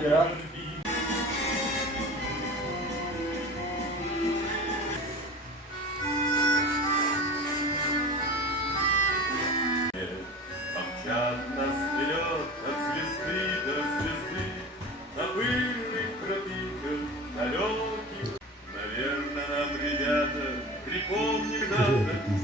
Вперед. Помчат нас вперед от звезды до звезды, на пыльных тропинках далеких. Наверное, нам, ребята, припомним надо